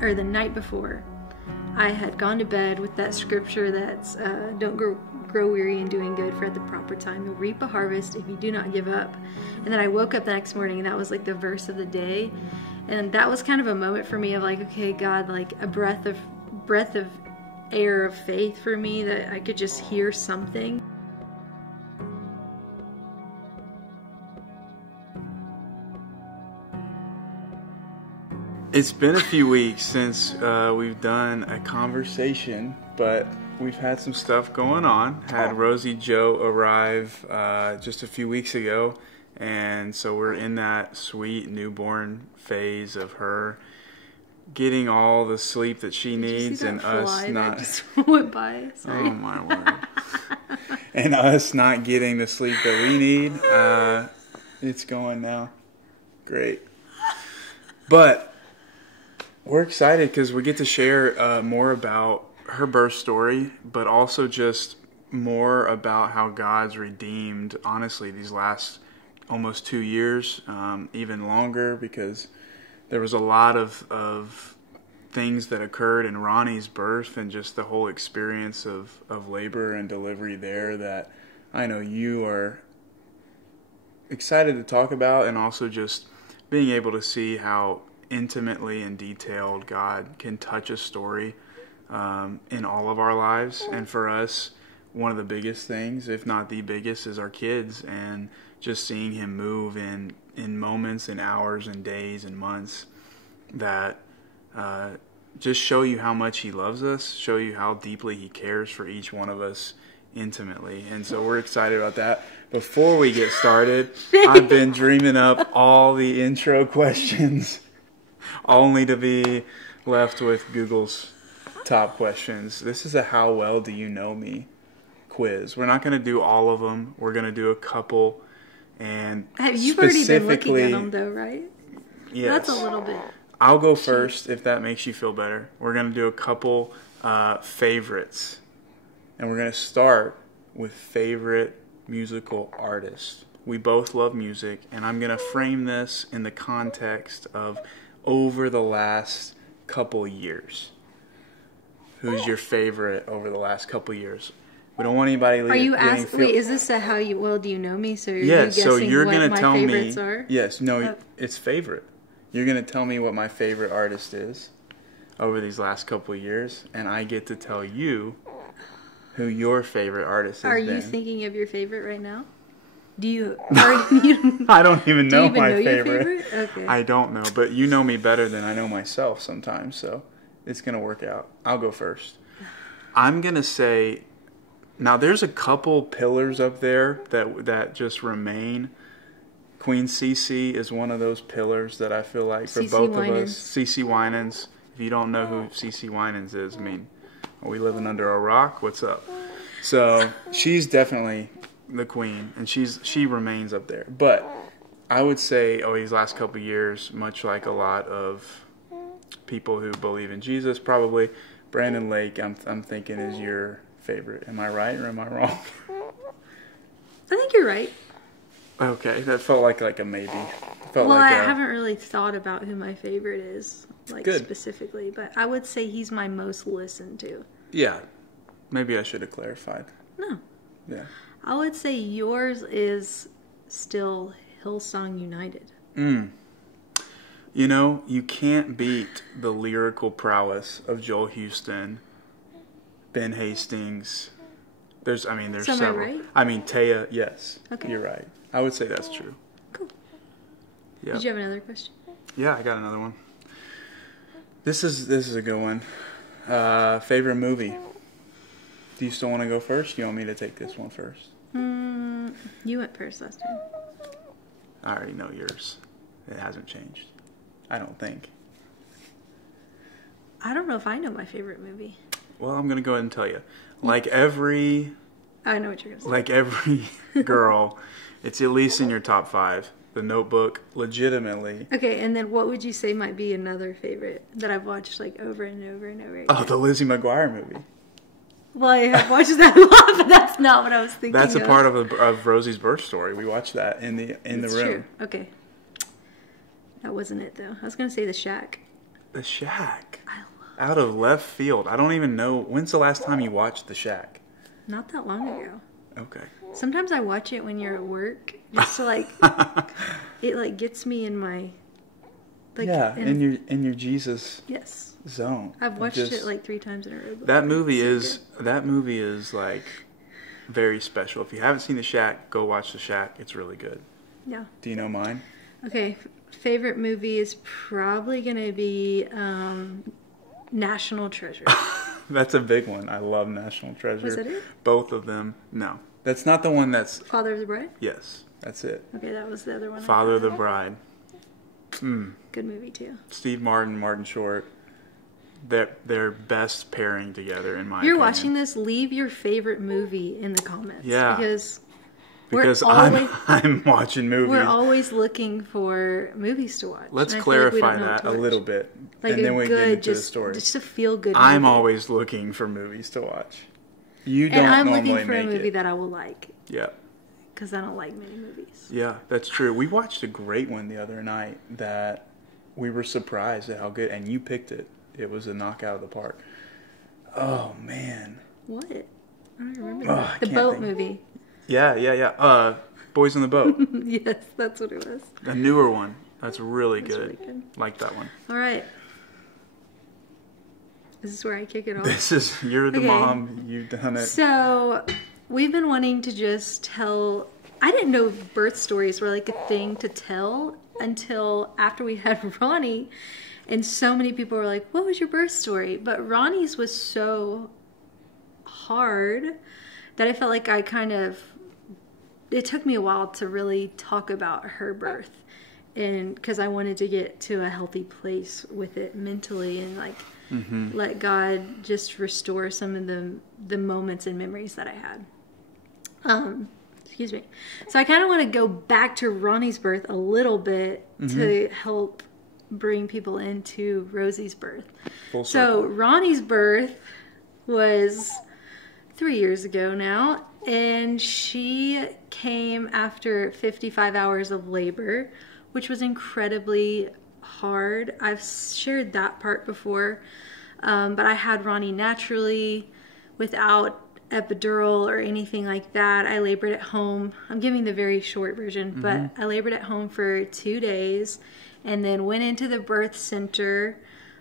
or the night before, I had gone to bed with that scripture that's don't grow weary in doing good, for at the proper time you'll reap a harvest if you do not give up. And then I woke up the next morning and that was like the verse of the day. And that was kind of a moment for me of like, okay, God, like a breath of air of faith for me, that I could just hear something. It's been a few weeks since we've done a conversation, but we've had some stuff going on. Had Rosie Jo arrive just a few weeks ago, and so we're in that sweet newborn phase of her getting all the sleep that she needs, and us not. That just went by. Sorry. Oh my word! And us not getting the sleep that we need. It's going now. Great, but we're excited because we get to share more about her birth story, but also just more about how God's redeemed, honestly, these last almost 2 years, even longer, because there was a lot of things that occurred in Rhonny's birth and just the whole experience of labor and delivery there that I know you are excited to talk about, and also just being able to see how intimately and detailed God can touch a story in all of our lives. And for us, one of the biggest things, if not the biggest, is our kids, and just seeing him move in moments and hours and days and months that just show you how much he loves us, show you how deeply he cares for each one of us intimately. And so we're excited about that. Before we get started, I've been dreaming up all the intro questions only to be left with Google's top questions. This is a how well do you know me quiz. We're not going to do all of them. We're going to do a couple. And you've already been looking at them though, right? Yes. That's a little bit. I'll go first if that makes you feel better. We're going to do a couple favorites. And we're going to start with favorite musical artist. We both love music, and I'm going to frame this in the context of over the last couple years. Who's your favorite over the last couple years? We don't want anybody leaving. Are you asking? Wait, is this a how you well do you know me? So yes, you so guessing you're what gonna my tell me. Favorites are? Yes, no, it's favorite. You're gonna tell me what my favorite artist is over these last couple of years, and I get to tell you who your favorite artist is. Are you thinking of your favorite right now? Do you? I don't even know my favorite. favorite. Okay. I don't know, but you know me better than I know myself sometimes, so it's going to work out. I'll go first. I'm going to say, now there's a couple pillars up there that just remain. Queen Cece is one of those pillars that I feel like for both of us. Cece Winans. If you don't know who Cece Winans is, I mean, are we living under a rock? What's up? So she's definitely the queen, and she remains up there. But I would say, these last couple of years, much like a lot of people who believe in Jesus, probably Brandon Lake, I'm thinking is your favorite. Am I right or am I wrong? I think you're right. Okay, that felt like a maybe. I haven't really thought about who my favorite is, good. Specifically, but I would say he's my most listened to. Yeah, maybe I should have clarified. No. Yeah. I would say yours is still Hillsong United. You know, you can't beat the lyrical prowess of Joel Houston, Ben Hastings. There's so several. Am I right? I mean, Taya, yes. Okay. You're right. I would say that's true. Cool. Yep. Did you have another question? Yeah, I got another one. This is a good one. Favorite movie? Do you still want to go first? Do you want me to take this one first? You went first last time. I already know yours. It hasn't changed. I don't think. I don't know if I know my favorite movie. Well, I'm going to go ahead and tell you. Like every... I know what you're going to say. Like every girl, it's at least in your top 5. The Notebook, legitimately. Okay, and then what would you say might be another favorite that I've watched over and over and over again? Oh, the Lizzie McGuire movie. Well, I have watched that a lot, but that's not what I was thinking. That's a part of Rosie's birth story. We watched that in the room. True. Okay. That wasn't it though. I was gonna say The Shack. The Shack. I love Out of left field. I don't even know. When's the last time you watched The Shack? Not that long ago. Okay. Sometimes I watch it when you're at work, just to like, it like gets me in my, like, yeah, in your Jesus yes zone. I've watched it like 3 times in a row. That movie is like very special. If you haven't seen The Shack, go watch The Shack. It's really good. Yeah. Do you know mine? Okay, favorite movie is probably gonna be National Treasure. That's a big one. I love National Treasure. Was that it? Both of them. No. That's not the one that's... Father of the Bride? Yes, that's it. Okay, that was the other one. Father of the Bride. Good movie, too. Steve Martin, Martin Short. Their best pairing together, in my opinion. You're watching this, leave your favorite movie in the comments. Yeah. Because I'm watching movies. We're always looking for movies to watch. Let's clarify that a little bit. Like and then we get into the just, story. Just a feel-good movie. I'm always looking for movies to watch. You don't and I'm normally looking for a make movie it. that I will like. Yeah. Because I don't like many movies. Yeah, that's true. We watched a great one the other night that we were surprised at how good, and you picked it. It was a knockout of the park. Oh, man. What? I don't remember that. The boat movie. Yeah. Boys on the Boat. Yes, that's what it was. A newer one. That's really good. Really good. Like that one. All right. Is this where I kick it off? You're the mom. You've done it. So, we've been wanting to just tell... I didn't know birth stories were like a thing to tell until after we had Rhonny. And so many people were like, what was your birth story? But Rhonny's was so hard that I felt like it took me a while to really talk about her birth. And because I wanted to get to a healthy place with it mentally and like let God just restore some of the moments and memories that I had. Excuse me. So I kind of want to go back to Ronnie's birth a little bit to help bring people into Rosie's birth. So Ronnie's birth was 3 years ago now, and she came after 55 hours of labor, which was incredibly hard. I've shared that part before, but I had Rhonny naturally without epidural or anything like that. I labored at home. I'm giving the very short version, but I labored at home for 2 days and then went into the birth center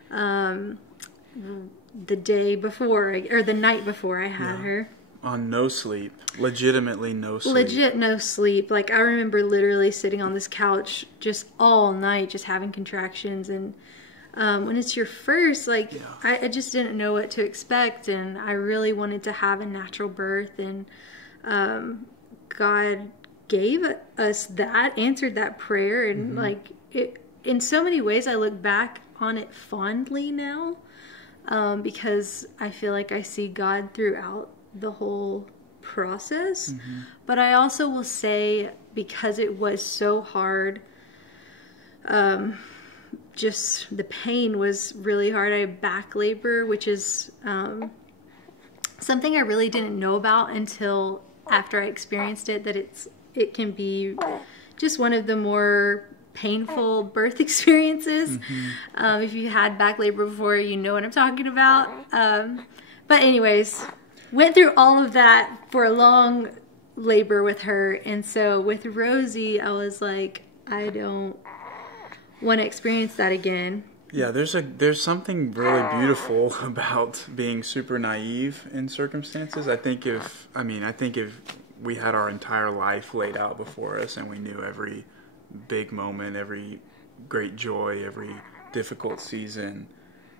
the day before, or the night before I had her. On no sleep. Legitimately no sleep. Legit no sleep. Like, I remember literally sitting on this couch just all night, just having contractions. And when it's your first, like, I just didn't know what to expect. And I really wanted to have a natural birth. And God gave us that, answered that prayer. And, like, it, in so many ways, I look back on it fondly now. Because I feel like I see God throughout the whole process. But I also will say, because it was so hard, just the pain was really hard. I had back labor, which is something I really didn't know about until after I experienced it, that it can be just one of the more painful birth experiences. If you had back labor before, you know what I'm talking about. But anyways, went through all of that for a long labor with her. And so with Rosie, I was like, I don't want to experience that again. Yeah, there's something really beautiful about being super naive in circumstances. I think if we had our entire life laid out before us and we knew every big moment, every great joy, every difficult season,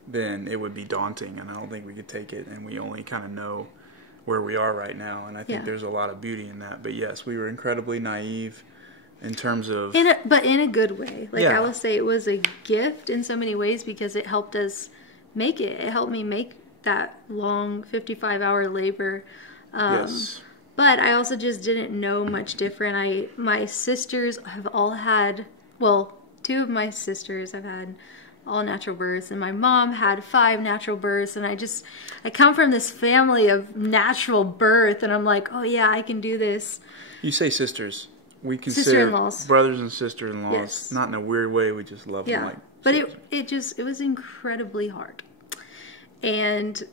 then it would be daunting, and I don't think we could take it, and we only kind of know where we are right now, and I think there's a lot of beauty in that. But yes, we were incredibly naive in terms of... but in a good way. Like, I will say it was a gift in so many ways because it helped us make it. It helped me make that long 55-hour labor. Yes. But I also just didn't know much different. My sisters have all had... Well, 2 of my sisters have had all natural births, and my mom had 5 natural births, and I come from this family of natural birth, and I'm like, oh yeah, I can do this. You say sisters. We consider sister-in-laws. Brothers and sister-in-laws. Yes. Not in a weird way, we just love them like But it was incredibly hard. And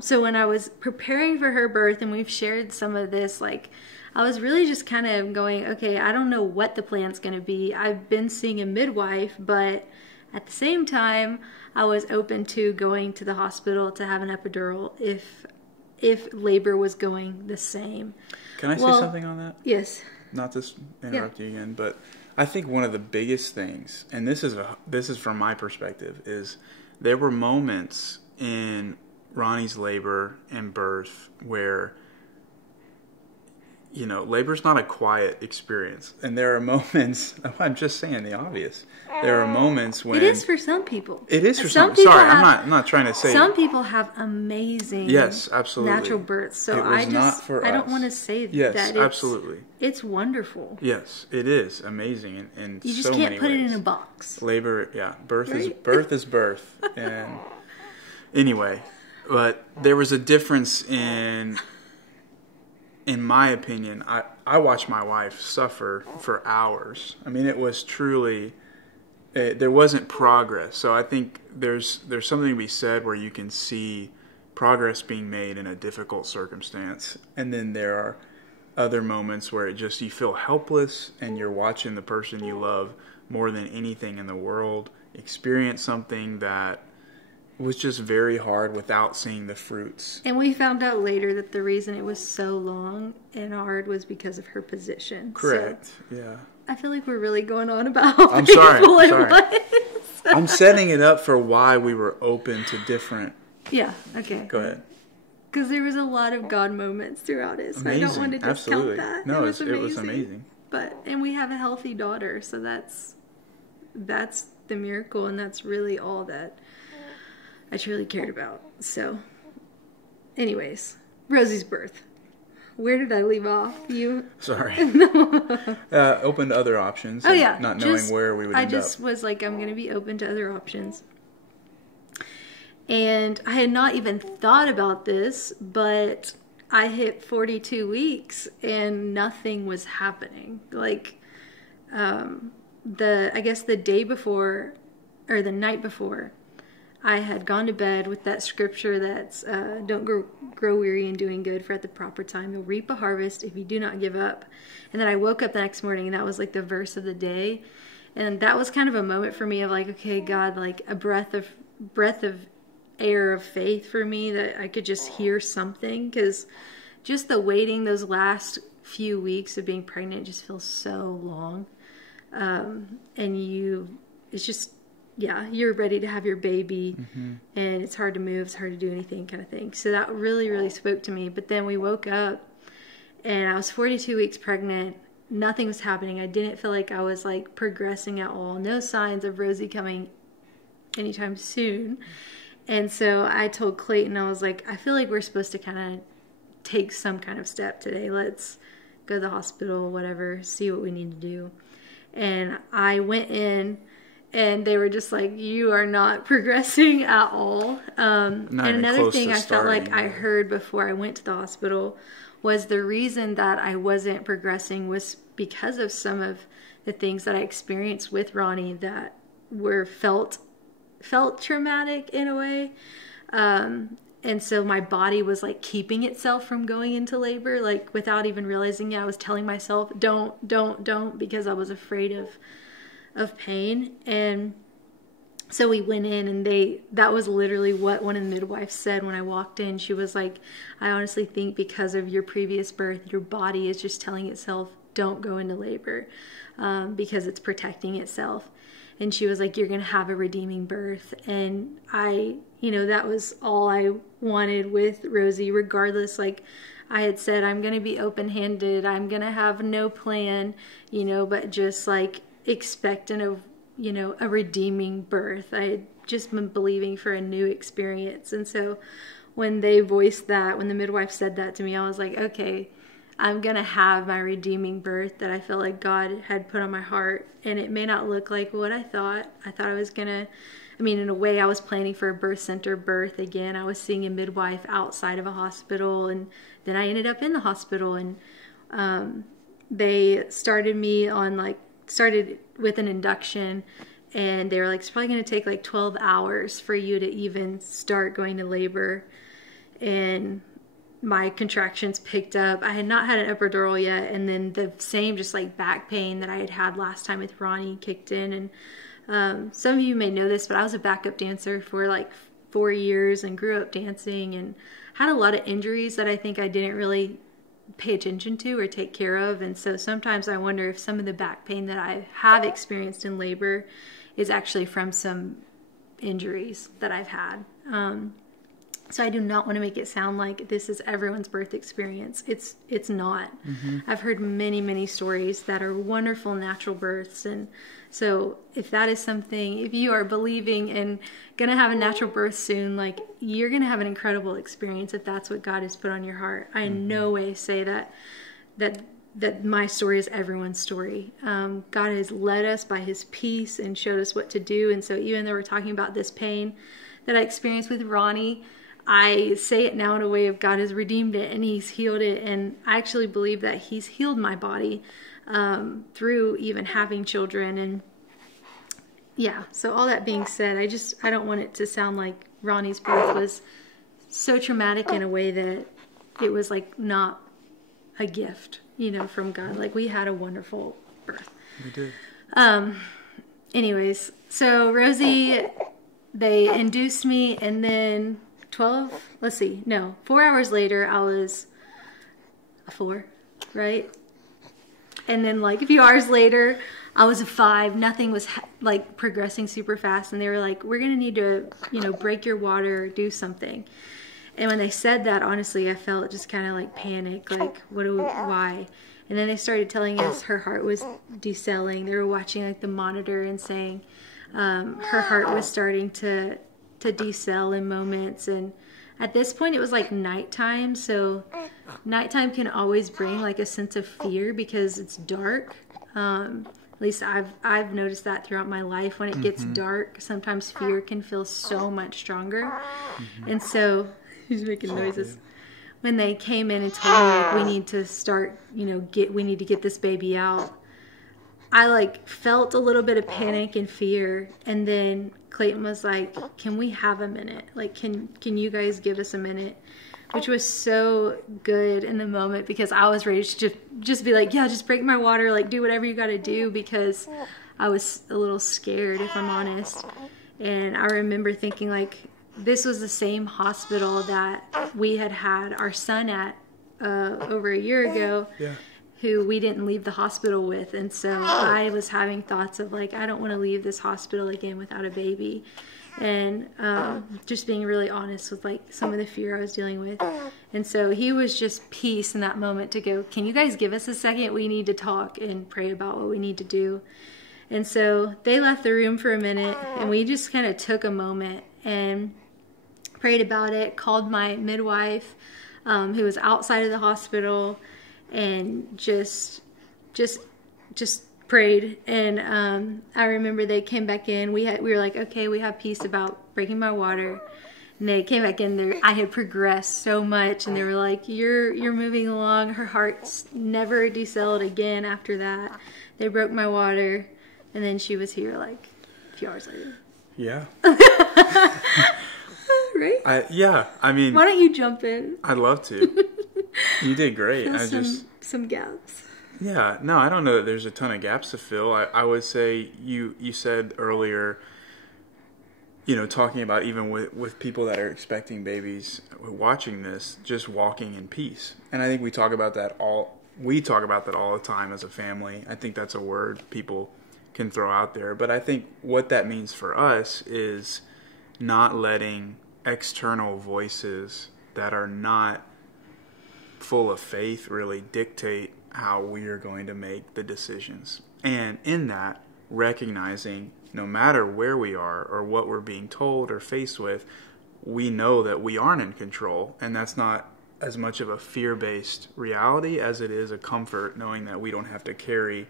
so when I was preparing for her birth, and we've shared some of this, like, I was really just kind of going, okay, I don't know what the plan's going to be. I've been seeing a midwife, but at the same time, I was open to going to the hospital to have an epidural if labor was going the same. Can I say something on that? Yes. Not to interrupt you again, but I think one of the biggest things, and this is from my perspective, is there were moments in Rhonny's labor and birth where, you know, labor's not a quiet experience. And there are moments, I'm just saying the obvious. There are moments when... It is for some people. It is for some people. Sorry, I'm not trying to say... Some people have amazing natural births. So I don't want to say that absolutely. It's wonderful. Yes, it is amazing in you just so many can't put ways. it in a box. Labor, birth is birth. And anyway, but there was a difference in my opinion. I watched my wife suffer for hours. I mean, it was truly, there wasn't progress. So I think there's something to be said where you can see progress being made in a difficult circumstance. And then there are other moments where you feel helpless, and you're watching the person you love more than anything in the world experience something that was just very hard without seeing the fruits. And we found out later that the reason it was so long and hard was because of her position. Correct. So yeah. I feel like we're really going on about how I'm sorry. I'm setting it up for why we were open to different. Yeah. Okay. Go ahead. Because there was a lot of God moments throughout it, so amazing. I don't want to discount that. No, it was amazing. And we have a healthy daughter, so that's the miracle, and that's really all that I truly cared about. So, anyways, Rosie's birth. Where did I leave off? You? Sorry. Open to other options. Oh, yeah. Not knowing where we would end up. I just was like, I'm going to be open to other options. And I had not even thought about this, but I hit 42 weeks and nothing was happening. Like, I guess the day before, or the night before, I had gone to bed with that scripture that's, don't grow weary in doing good, for at the proper time you'll reap a harvest if you do not give up. And then I woke up the next morning, and that was like the verse of the day. And that was kind of a moment for me of like, okay, God, like a breath of air of faith for me, that I could just hear something, because just the waiting those last few weeks of being pregnant just feels so long. And it's just, you're ready to have your baby, and it's hard to move, it's hard to do anything kind of thing. So that really, really spoke to me. But then we woke up, and I was 42 weeks pregnant. Nothing was happening. I didn't feel like I was like progressing at all. No signs of Rosie coming anytime soon. And so I told Clayton, I was like, I feel like we're supposed to kind of take some kind of step today. Let's go to the hospital, whatever, see what we need to do. And I went in, and they were just like, you are not progressing at all. And another thing I felt like I heard before I went to the hospital was the reason that I wasn't progressing was because of some of the things that I experienced with Rhonny that were felt traumatic in a way. And so my body was like keeping itself from going into labor, like without even realizing it. I was telling myself, don't, because I was afraid of pain. And so we went in, and that was literally what one of the midwives said when I walked in. She was like, I honestly think because of your previous birth, your body is just telling itself, don't go into labor, because it's protecting itself. And she was like, you're going to have a redeeming birth. And that was all I wanted with Rosie, regardless. Like I had said, I'm going to be open-handed. I'm going to have no plan, but just like expecting a redeeming birth. I had just been believing for a new experience. And so when they voiced that, when the midwife said that to me, I was like, okay, I'm going to have my redeeming birth that I feel like God had put on my heart. And it may not look like what I thought. I thought I was going to, in a way I was planning for a birth center birth again. I was seeing a midwife outside of a hospital, and then I ended up in the hospital, and they started with an induction, and they were like, it's probably going to take like 12 hours for you to even start going to labor. And my contractions picked up. I had not had an epidural yet, and then the same just like back pain that I had had last time with Rhonny kicked in. And some of you may know this, but I was a backup dancer for like 4 years and grew up dancing and had a lot of injuries that I think I didn't really pay attention to or take care of. And so sometimes I wonder if some of the back pain that I have experienced in labor is actually from some injuries that I've had. So I do not want to make it sound like this is everyone's birth experience. It's not. Mm-hmm. I've heard many, many stories that are wonderful natural births. And so if that is something, if you are believing and going to have a natural birth soon, like, you're going to have an incredible experience if that's what God has put on your heart. I in no way say that my story is everyone's story. God has led us by his peace and showed us what to do. And so even though we're talking about this pain that I experienced with Rhonny, I say it now in a way of God has redeemed it and he's healed it. And I actually believe that he's healed my body through even having children. And yeah, so all that being said, I don't want it to sound like Ronnie's birth was so traumatic in a way that it was like not a gift, from God. Like, we had a wonderful birth. We did. Anyways, so Rosie, they induced me, and then 4 hours later, I was a 4, right? And then like a few hours later, I was a 5. Nothing was like progressing super fast. And they were like, we're going to need to, break your water or do something. And when they said that, honestly, I felt just kind of like panic, like, why? And then they started telling us her heart was decelling. They were watching like the monitor and saying her heart was starting to decel in moments. And at this point it was like nighttime, so nighttime can always bring like a sense of fear because it's dark. At least I've noticed that throughout my life. When it gets dark, sometimes fear can feel so much stronger. And so he's making noises. When they came in and told me like, we need to start, we need to get this baby out, I like felt a little bit of panic and fear. And then Clayton was like, can we have a minute? Like, can you guys give us a minute? Which was so good in the moment, because I was ready to just be like, yeah, just break my water, like do whatever you got to do, because I was a little scared, if I'm honest. And I remember thinking like, this was the same hospital that we had our son at over a year ago. Yeah. Who we didn't leave the hospital with. And so I was having thoughts of like, I don't want to leave this hospital again without a baby. And just being really honest with like some of the fear I was dealing with. And so he was just peace in that moment to go, can you guys give us a second? We need to talk and pray about what we need to do. And so they left the room for a minute, and we just kind of took a moment and prayed about it, called my midwife who was outside of the hospital, and just prayed. And I remember they came back in. We were like, okay, we have peace about breaking my water. And they came back in there. I had progressed so much, and they were like, you're moving along. Her heart's never decelerated again after that. They broke my water, and then she was here like a few hours later. Yeah. Right? I mean, why don't you jump in? I'd love to. You did great. Some gaps. Yeah, no, I don't know that there's a ton of gaps to fill. I would say you said earlier, talking about even with people that are expecting babies, watching this, just walking in peace. And I think we talk about that all the time as a family. I think that's a word people can throw out there. But I think what that means for us is not letting external voices that are not full of faith really dictate how we are going to make the decisions. And in that, recognizing no matter where we are or what we're being told or faced with, we know that we aren't in control. And that's not as much of a fear-based reality as it is a comfort, knowing that we don't have to carry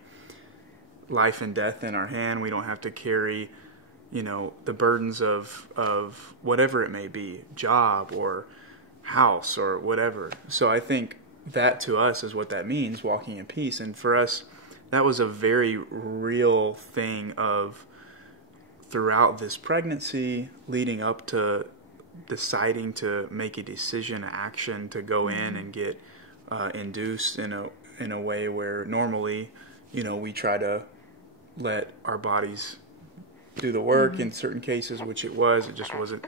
life and death in our hand. We don't have to carry the burdens of whatever it may be, job or house or whatever. So I think that to us is what that means, walking in peace. And for us, that was a very real thing of throughout this pregnancy, leading up to deciding to make a decision, action to go in and get induced in a way where normally, we try to let our bodies do the work in certain cases, which it just wasn't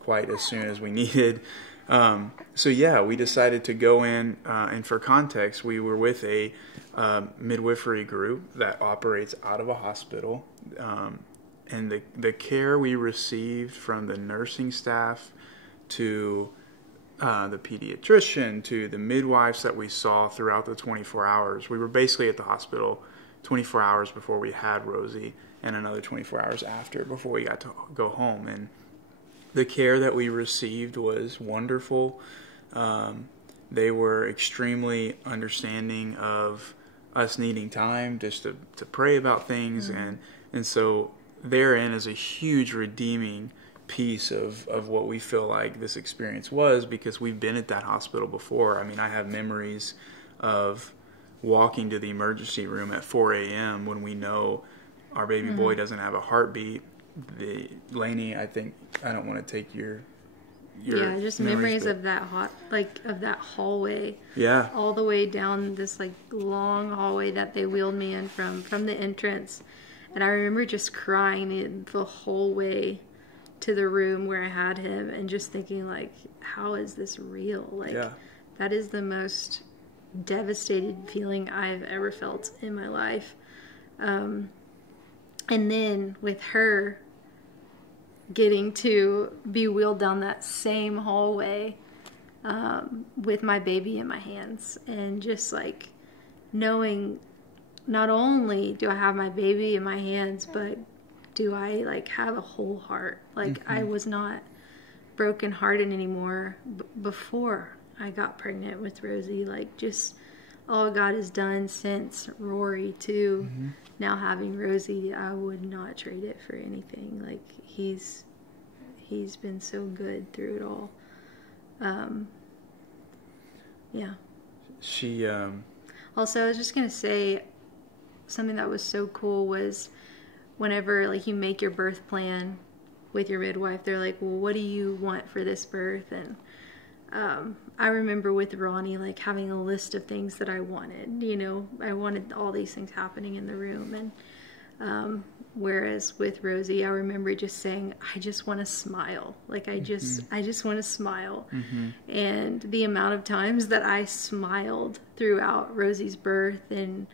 quite as soon as we needed. So we decided to go in, and for context, we were with a midwifery group that operates out of a hospital, and the care we received from the nursing staff to the pediatrician to the midwives that we saw throughout the 24 hours. We were basically at the hospital 24 hours before we had Rosie and another 24 hours after before we got to go home. And the care that we received was wonderful. They were extremely understanding of us needing time just to pray about things. And so therein is a huge redeeming piece of what we feel like this experience was, because we've been at that hospital before. I mean, I have memories of walking to the emergency room at 4 a.m. when we know our baby boy doesn't have a heartbeat. Laney, I think, I don't want to take your just memories of that of that hallway. Yeah. All the way down this long hallway that they wheeled me in from the entrance. And I remember just crying the whole way to the room where I had him and just thinking how is this real? That is the most devastated feeling I've ever felt in my life. And then with her getting to be wheeled down that same hallway with my baby in my hands, and just knowing not only do I have my baby in my hands, but do I have a whole heart. I was not brokenhearted anymore before I got pregnant with Rosie. Just all God has done since Rory to now having Rosie, I would not trade it for anything. He's been so good through it all. She also, I was just gonna say something that was so cool was whenever you make your birth plan with your midwife, they're like, well, what do you want for this birth? And I remember with Rhonny having a list of things that I wanted. I wanted all these things happening in the room. And whereas with Rosie, I remember just saying, I just want to smile. I just want to smile. And the amount of times that I smiled throughout Rosie's birth, and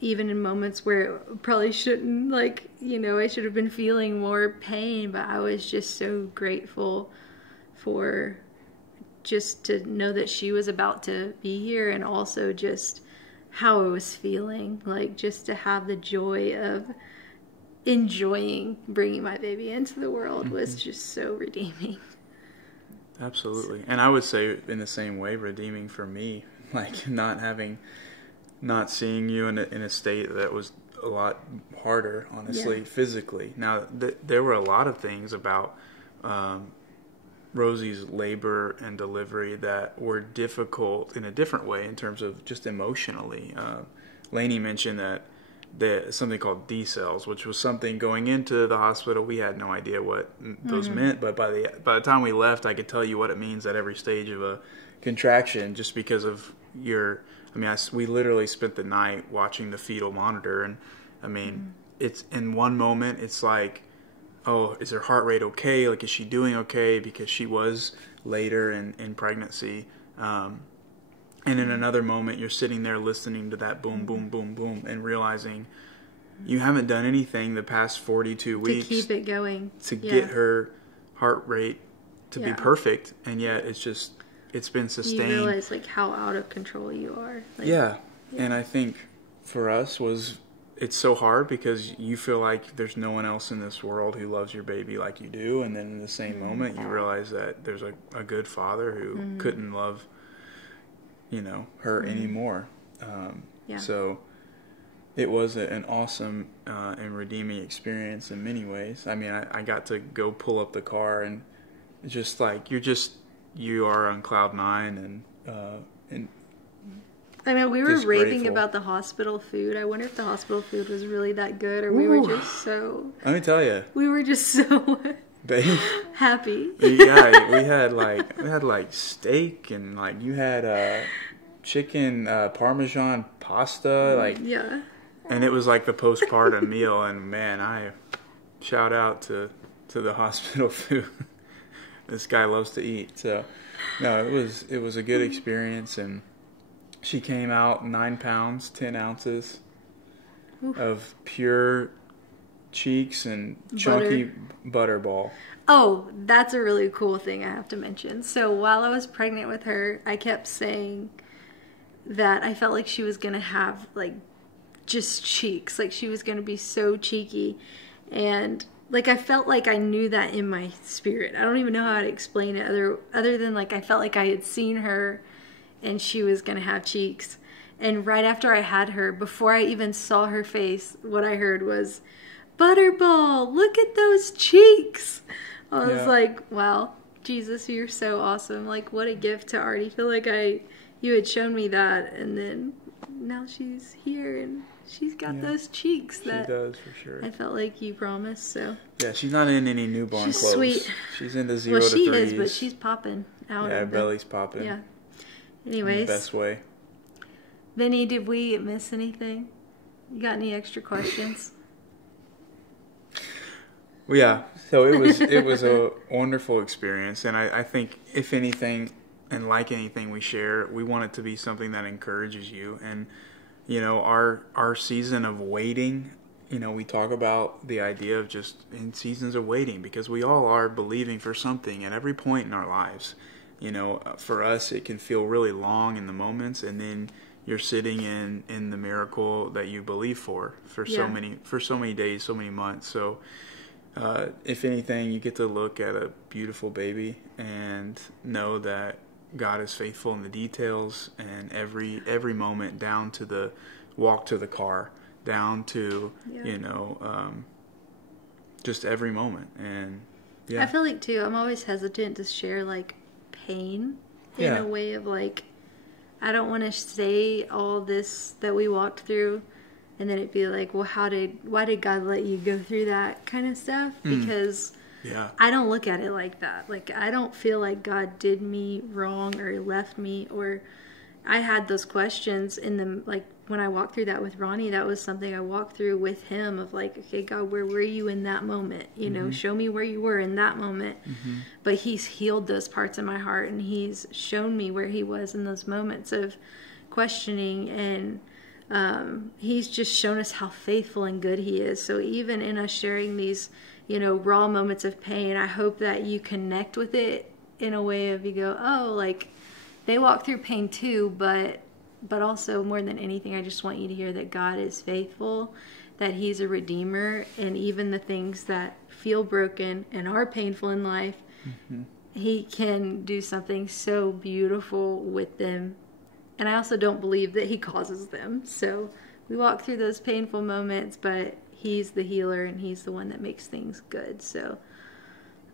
even in moments where it probably shouldn't, I should have been feeling more pain, but I was just so grateful for just to know that she was about to be here, and also just how I was feeling, just to have the joy of enjoying bringing my baby into the world was just so redeeming. Absolutely. And I would say in the same way, redeeming for me, not seeing you in a state that was a lot harder, honestly, physically. Now, there were a lot of things about Rosie's labor and delivery that were difficult in a different way in terms of just emotionally. Laney mentioned that something called D cells, which was something going into the hospital, we had no idea what those meant, but by the time we left, I could tell you what it means at every stage of a contraction, just because of we literally spent the night watching the fetal monitor, and it's in one moment it's oh, is her heart rate okay? Is she doing okay? Because she was later in pregnancy. And in another moment, you're sitting there listening to that boom, boom, boom, boom, and realizing you haven't done anything the past 42 weeks to keep it going, to get her heart rate to be perfect, and yet it's been sustained. You realize how out of control you are. And I think for us it's so hard because you feel like there's no one else in this world who loves your baby like you do, and then in the same moment you realize that there's a good father who couldn't love her anymore. So it was an awesome and redeeming experience in many ways. I got to go pull up the car, and just you are on cloud nine, and I know we were just raving grateful. about the hospital food. I wonder if the hospital food was really that good, or we were just so... Let me tell you. We were just so Babe. happy. Yeah, we had like steak, and like you had chicken Parmesan pasta, like, Yeah. and it was like the postpartum meal. And man, I shout out to the hospital food. This guy loves to eat, so no, it was a good experience. And she came out 9 pounds 10 ounces of pure cheeks and chunky butterball. Oh, that's a really cool thing I have to mention. So while I was pregnant with her, I kept saying that I felt like she was going to have, like, just cheeks. Like, she was going to be so cheeky. And, like, I felt like I knew that in my spirit. I don't even know how to explain it other than, like, I felt like I had seen her and she was going to have cheeks. And right after I had her, before I even saw her face, what I heard was, "Butterball, look at those cheeks." I was like, wow, Jesus, you're so awesome. Like, what a gift to already feel like you had shown me that. And then now she's here and she's got those cheeks that she does, for sure. I felt like you promised. So yeah, she's not in any newborn she's clothes. Sweet. She's into 0 well, to she 3s. is, but she's popping out. Yeah, belly's popping. Yeah. Anyways. In the best way. Vinny, did we miss anything? You got any extra questions? Well, yeah, so it was a wonderful experience, and I think if anything, and like anything we share, we want it to be something that encourages you. And you know, our season of waiting, you know, we talk about the idea of just in seasons of waiting, because we all are believing for something at every point in our lives. You know, for us, it can feel really long in the moments, and then you're sitting in the miracle that you believe for so many days, so many months. So. If anything, you get to look at a beautiful baby and know that God is faithful in the details, and every moment, down to the walk to the car, down to you know, just every moment. And I feel like too, I'm always hesitant to share like pain in a way of like, I don't want to say all this that we walked through and then it'd be like, well, why did God let you go through that kind of stuff? Because I don't look at it like that. Like, I don't feel like God did me wrong or left me, or I had those questions in the, like, when I walked through that with Rhonny, that was something I walked through with him of like, okay, God, where were you in that moment? You know, show me where you were in that moment. But he's healed those parts of my heart, and he's shown me where he was in those moments of questioning, and he's just shown us how faithful and good he is. So even in us sharing these, you know, raw moments of pain, I hope that you connect with it in a way of, you go, oh, like, they walk through pain too, but also more than anything, I just want you to hear that God is faithful, that he's a redeemer, and even the things that feel broken and are painful in life, he can do something so beautiful with them. And I also don't believe that he causes them. So we walk through those painful moments, but he's the healer, and he's the one that makes things good. So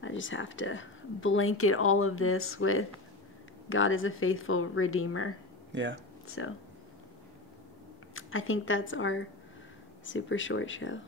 I just have to blanket all of this with God is a faithful redeemer. Yeah. So I think that's our super short show.